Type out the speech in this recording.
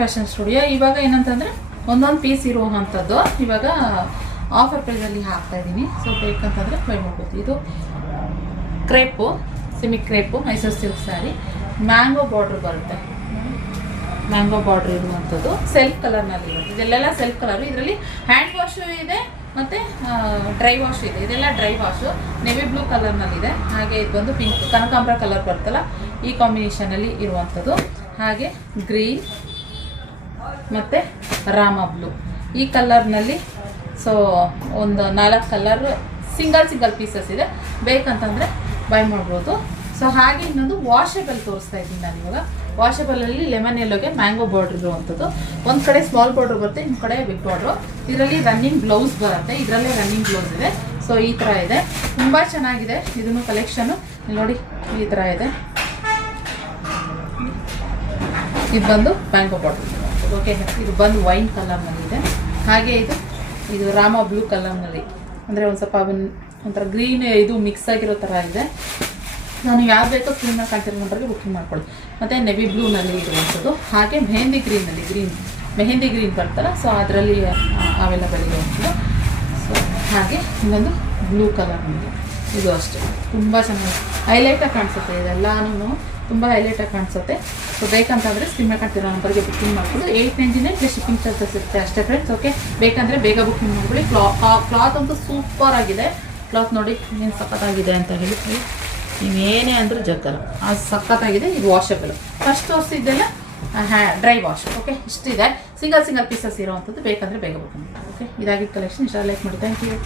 Fashion studio. ಇವಾಗ ಏನಂತಂದರೆ ಒಂದೊಂದು ಪೀಸ್ ಇರುವಂಥದ್ದು ಇವಾಗ ಆಫರ್ ಪ್ರೈಸಲ್ಲಿ ಹಾಕ್ತಾ ಇದ್ದೀನಿ. ಸೊ ಬೇಕಂತಂದರೆ ಬೈ ಮಾಡ್ಬೋದು. ಇದು crepe, semi crepe, Mysore silk sari, mango border ಬರುತ್ತೆ. ಮ್ಯಾಂಗೋ ಬಾರ್ಡ್ರ್ ಇರುವಂಥದ್ದು ಸೆಲ್ಫ್ ಕಲರ್ನಲ್ಲಿ ಇರುತ್ತೆ. ಇದೆಲ್ಲ ಸೆಲ್ಫ್ ಕಲರು. ಇದರಲ್ಲಿ ಹ್ಯಾಂಡ್ ವಾಶು ಇದೆ ಮತ್ತು ಡ್ರೈ ವಾಶ್ ಇದೆ. ಇದೆಲ್ಲ ಡ್ರೈ ವಾಶು. ನೆವಿ ಬ್ಲೂ ಕಲರ್ನಲ್ಲಿದೆ. ಹಾಗೆ ಇದು ಬಂದು ಪಿಂಕ್ ಕನಕಾಂಬರ ಕಲರ್ ಬರುತ್ತಲ್ಲ, ಈ ಕಾಂಬಿನೇಷನಲ್ಲಿ ಇರುವಂಥದ್ದು. ಹಾಗೆ ಗ್ರೀನ್ ಮತ್ತು ರಾಮ ಬ್ಲೂ ಈ ಕಲರ್ನಲ್ಲಿ. ಸೊ ಒಂದು 4 ಕಲರ್ ಸಿಂಗಲ್ ಪೀಸಸ್ ಇದೆ. ಬೇಕಂತಂದರೆ ಬೈ ಮಾಡ್ಬೋದು. ಸೊ ಹಾಗೆ ಇನ್ನೊಂದು ವಾಷೇಬಲ್ ತೋರಿಸ್ತಾ ಇದ್ದೀನಿ ನಾನು ಇವಾಗ. ವಾಷೇಬಲಲ್ಲಿ ಲೆಮನ್ ಯೆಲ್ಲೋಗೆ ಮ್ಯಾಂಗೋ ಬಾರ್ಡ್ರ್ ಇರುವಂಥದ್ದು. ಒಂದು ಕಡೆ ಸ್ಮಾಲ್ ಬಾರ್ಡ್ರ್ ಬರುತ್ತೆ, ಇನ್ನೊಂದು ಕಡೆ ಬಿಗ್ ಬಾರ್ಡ್ರು. ಇದರಲ್ಲಿ ರನ್ನಿಂಗ್ ಬ್ಲೌಸ್ ಬರುತ್ತೆ. ಇದರಲ್ಲೇ ರನ್ನಿಂಗ್ ಬ್ಲೌಸ್ ಇದೆ. ಸೊ ಈ ಥರ ಇದೆ, ತುಂಬ ಚೆನ್ನಾಗಿದೆ. ಇದನ್ನು ಕಲೆಕ್ಷನು ನೋಡಿ ಈ ಥರ ಇದೆ. ಇದು ಬಂದು ಮ್ಯಾಂಗೋ ಬಾರ್ಡ್ರ್. ಓಕೆ, ಇದು ಬಂದು ವೈನ್ ಕಲರ್ನಲ್ಲಿದೆ. ಹಾಗೆ ಇದು ರಾಮ ಬ್ಲೂ ಕಲರ್ನಲ್ಲಿ, ಅಂದರೆ ಒಂದು ಸ್ವಲ್ಪ ಒಂಥರ ಗ್ರೀನ್ ಇದು ಮಿಕ್ಸ್ ಆಗಿರೋ ಥರ ಇದೆ. ನಾನು ಯಾವ್ದು ಬೇಕೋ ಸ್ಕ್ರೀನಲ್ಲಿ ಕಾಣ್ತಿರೋ ನಂಬರ್ಗೆ ಬುಕ್ಕಿಂಗ್ ಮಾಡ್ಕೊಳ್ಳಿ. ಮತ್ತು ನೆವಿ ಬ್ಲೂನಲ್ಲಿ ಇರುವಂಥದ್ದು. ಹಾಗೆ ಮೆಹಂದಿ ಗ್ರೀನಲ್ಲಿ ಮೆಹಂದಿ ಗ್ರೀನ್ ಬರ್ತಲ್ಲ, ಸೊ ಅದರಲ್ಲಿ ಅವೈಲಬಲ್ ಇರುವಂಥದ್ದು. ಸೊ ಹಾಗೆ ಇನ್ನೊಂದು ಬ್ಲೂ ಕಲರ್ನಲ್ಲಿ, ಇದು ಅಷ್ಟೇ ತುಂಬ ಚೆನ್ನಾಗಿ ಹೈಲೈಟಾಗಿ ಕಾಣಿಸುತ್ತೆ. ಇದೆಲ್ಲನೂ ತುಂಬ ಹೈಲೈಟಾಗಿ ಕಾಣಿಸುತ್ತೆ. ಸೊ ಬೇಕಂತಂದರೆ ಸ್ಕ್ರೀನ್ ಕಾಣ್ತಿರೋ ನಂಬರ್ಗೆ ಬುಕ್ಕಿಂಗ್ ಮಾಡ್ಕೊಂಡು 899 ಶಿಪ್ಪಿಂಗ್ ಚಾರ್ಜಸ್ ಇರುತ್ತೆ ಅಷ್ಟೇ ಫ್ರೆಂಡ್ಸ್. ಓಕೆ, ಬೇಕಂದರೆ ಬೇಗ ಬುಕ್ಕಿಂಗ್ ಮಾಡ್ಕೊಳ್ಳಿ. ಕ್ಲಾತ್ ಅಂತೂ ಸೂಪರ್ ಆಗಿದೆ. ಕ್ಲಾತ್ ನೋಡಿ ಏನು ಸಖತ್ತಾಗಿದೆ ಅಂತ ಹೇಳಿ ನೀವೇನೇ ಅಂದರೂ ಜಗ್ಗಲ್ಲ, ಅದು ಸಖತ್ತಾಗಿದೆ. ಇದು ವಾಷಬಲ್. ಫಸ್ಟ್ ತೋರಿಸಿದ್ದೆಲ್ಲ ಡ್ರೈ ವಾಶ್. ಓಕೆ, ಇಷ್ಟಿದೆ. ಸಿಂಗಲ್ ಪೀಸಸ್ ಇರೋವಂಥದ್ದು. ಬೇಕಂದರೆ ಬೇಗ ಬುಕ್ಕಿಂಗ್ ಮಾಡಿ. ಓಕೆ, ಇದಾಗಿದ್ದು ಕಲೆಕ್ಷನ್. ಇಷ್ಟ ಲೈಕ್ ಮಾಡಿ. Thank you.